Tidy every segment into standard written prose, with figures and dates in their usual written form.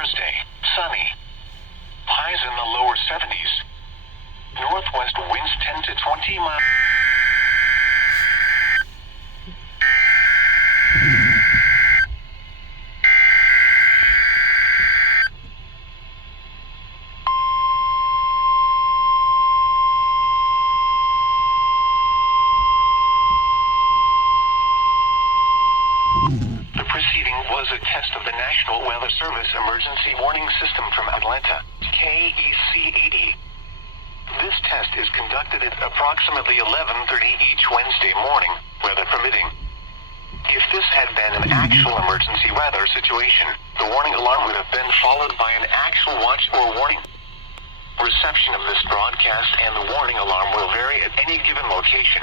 Thursday, sunny. Highs in the lower 70s. Northwest winds 10 to 20 miles. The preceding was a test of the National Weather Service Emergency Warning System from Atlanta, KEC80. This test is conducted at approximately 11:30 each Wednesday morning, weather permitting. If this had been an actual emergency weather situation, the warning alarm would have been followed by an actual watch or warning. Reception of this broadcast and the warning alarm will vary at any given location.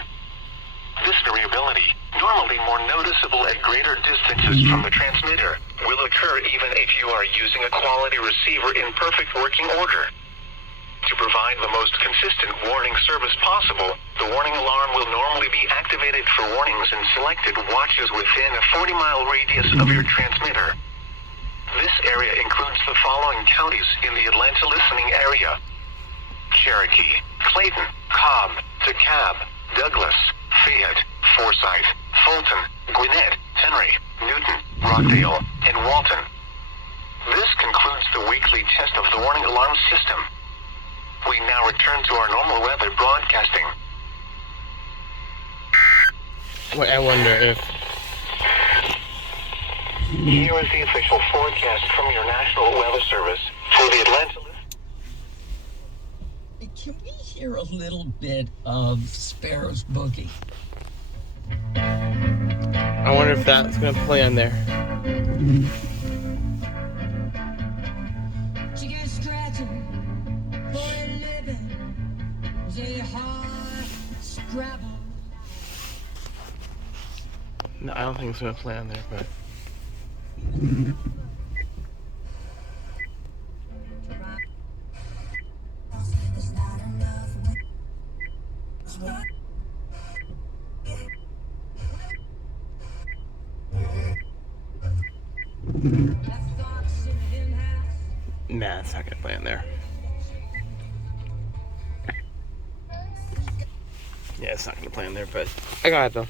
This variability, normally more noticeable at greater distances from the transmitter, will occur even if you are using a quality receiver in perfect working order. To provide the most consistent warning service possible, the warning alarm will normally be activated for warnings in selected watches within a 40-mile radius of your transmitter. This area includes the following counties in the Atlanta listening area: Cherokee, Clayton, Cobb, DeKalb, Douglas, Fayette, Forsyth, Fulton, Gwinnett, Henry, Newton, Rockdale, and Walton. This concludes the weekly test of the warning alarm system. We now return to our normal weather broadcasting. Well, I wonder if... Here is the official forecast from your National Weather Service for the Atlanta. Can we hear a little bit of Sparrow's Boogie? I wonder if that's gonna play on there. Chicken scratching for a living was a hard scrabble. No, I don't think it's gonna play on there, but... Nah, it's not gonna play on there. Yeah, it's not gonna play on there, but I got it though.